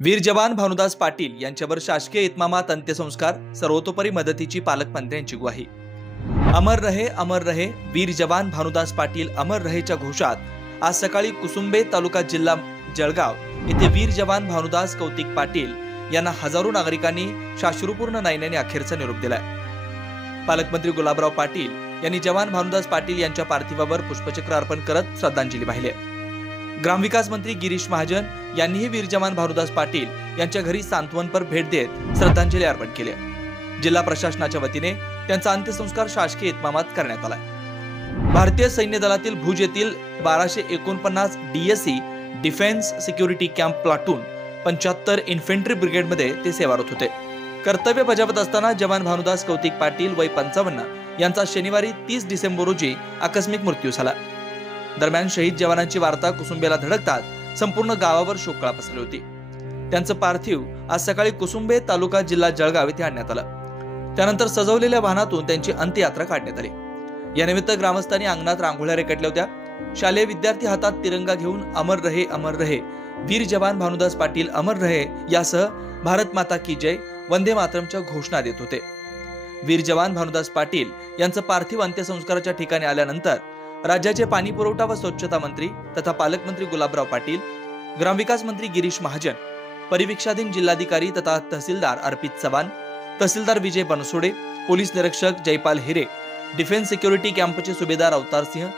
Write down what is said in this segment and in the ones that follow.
वीर जवान भानुदास पाटील यांच्यावर शासकीय इतमामात अंत्यसंस्कार, सर्वतोपरी मदतीची पालकमंत्र्यांची ग्वाही। अमर रहे वीर जवान भानुदास पाटील अमर रहेच्या घोषात आज सकाळी कुसुंबे तालुका जिल्हा जळगाव येथे वीर जवान भानुदास कौतिक पाटील यांना हजारो नागरिकांनी शाश्रुपूर्ण नयनाने अखेरचा निरोप दिलाय। पालकमंत्री गुलाबराव पाटील यांनी जवान भानुदास पाटील यांच्या पार्थिवावर पुष्पचक्र अर्पण करत श्रद्धांजली वाहिली। ग्रामविकास मंत्री गिरीश महाजन यांनीही वीर जवान भानुदास पाटील यांच्या घरी सांत्वनपर भेट देत श्रद्धांजली अर्पण केली। जिल्हा प्रशासनाच्या वतीने त्यांचा अंत्यसंस्कार शासकीय इतमामात करण्यात आला। भारतीय सैन्य दलातील भुज येथील 1249 DSC defence security camp platoon 75 infantry ब्रिगेडमध्ये ते सेवारत होते। कर्तव्य बजावत असताना जवान भानुदास कौतिक पाटील वय 55 यांचा शनिवारी 30 डिसेंबर रोजी आकस्मिक मृत्यू झाला। दरम्यान शहीद जवानांची वार्ता कुसुंबेला धडकतात संपूर्ण गावावर शोककळा पसरली होती। त्यांचं पार्थिव आज सकाळी कुसुंबे तालुका जिल्हा जळगाव येथे आणण्यात आलं। त्यानंतर सजवलेल्या वाहनातून त्यांची अंत्ययात्रा काढण्यात आली। यानिमित्त ग्रामस्थांनी अंगणात रांगोळ्या रेखाटल्या होत्या। शालेय विद्यार्थी हातात तिरंगा घेऊन अमर रहे वीर जवान भानुदास पाटील अमर रहे यासह भारत माता की जय, वंदे मातरमच्या घोषणा देत होते। वीर जवान भानुदास पाटील यांचं पार्थिव अंत्यसंस्काराच्या ठिकाणी आल्यानंतर राज्याचे पाणी पुरवठा व स्वच्छता मंत्री तथा पालकमंत्री गुलाबराव पाटील, ग्रामविकास मंत्री गिरीश महाजन, परिवीक्षाधीन जिल्हाधिकारी तथा तहसीलदार अर्पित चव्हाण, तहसीलदार विजय बनसोडे, पोलीस निरीक्षक जयपाल हिरे, डिफेन्स सिक्युरिटी कॅम्पचे सुभेदार अवतार सिंह,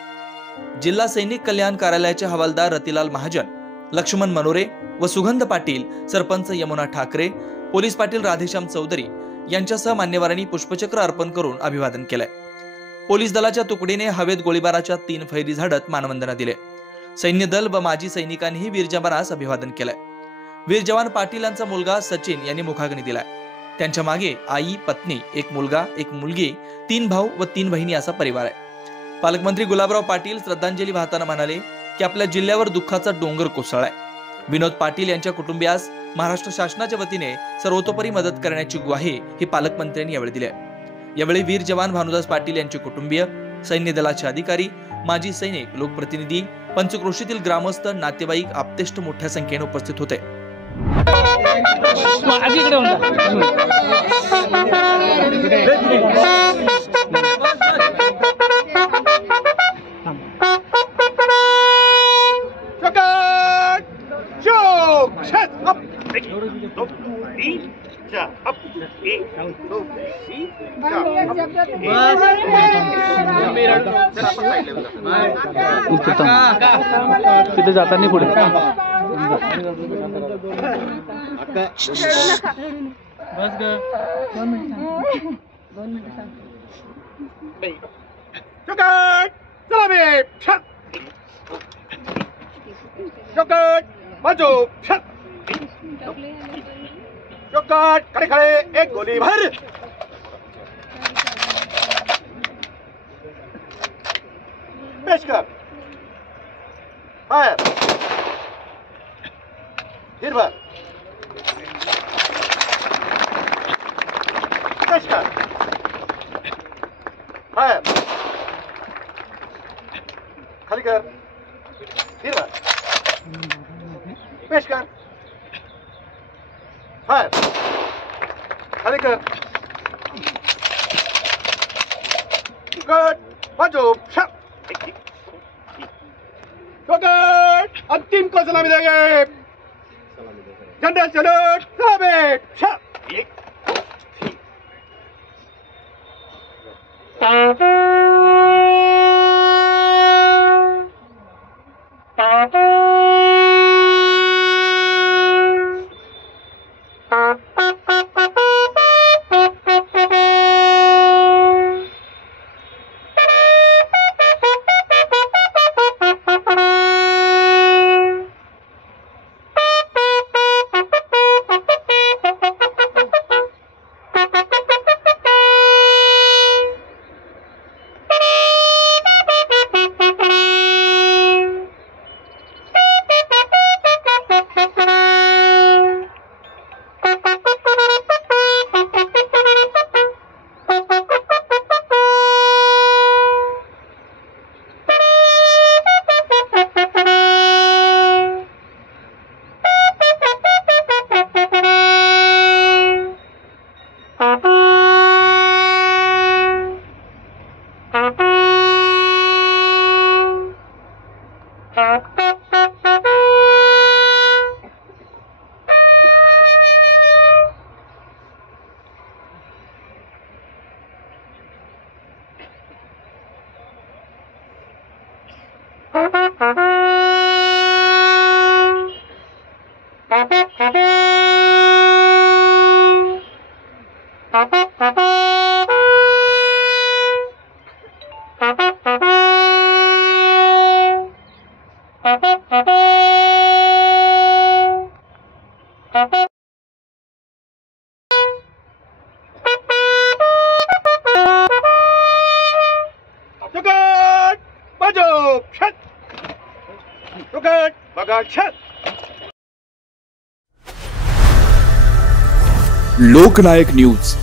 जिल्हा सैनिक कल्याण कार्यालयाचे हवालदार रतिलाल महाजन, लक्ष्मण मनोरे व सुगंध पाटील, सरपंच यमुना ठाकरे, पोलीस पाटील राधेश्याम चौधरी यांच्यासह मान्यवरांनी पुष्पचक्र अर्पण करून अभिवादन केले। पोलीस दलाच्या तुकडीने हवेत गोळीबाराच्या 3 फैरी झाडत मानवंदना दिले। सैन्य दल व माजी सैनिकांनीही वीर जवानास अभिवादन केले। वीर जवान पाटील यांचा मुलगा सचिन यांनी मुखाग्नी दिलाय। त्यांच्या मागे आई, पत्नी, एक मुलगा, एक मुलगी, 3 भाऊ व 3 बहिणी असा परिवार आहे। पालकमंत्री गुलाबराव पाटील श्रद्धांजली वाहताना म्हणाले की आपल्या जिल्ह्यावर दुःखाचा डोंगर कोसळलाय। विनोद पाटील यांच्या कुटुंबियास महाराष्ट्र शासनाच्या वतीने सर्वतोपरी मदत करण्याची ग्वाही ही पालकमंत्र्यांनी यावेळी दिली। यावेळी वीर जवान भानुदास पाटील यांचे कुटुंबीय, सैन्य दलाचे अधिकारी, माजी सैनिक, लोकप्रतिनिधी, पंचक्रोशीतील ग्रामस्थ, नातेवाईक, आप्तेष्ट मोठ्या संख्येने उपस्थित होते। तिथे जाताना पुढे खड़े खड़े एक गोली भर। पेश कर, फायर, फिर भर, पेश कर, फायर, खाली कर, फिर भर, पेश कर, फायर, खाली कर, गुड, बाजू, शट, अंतिम को सलामी देंगे। जनरल सैल्यूट, सलामी, शट। सुकट बाजू छत सुकट बघा छत लोकनायक न्यूज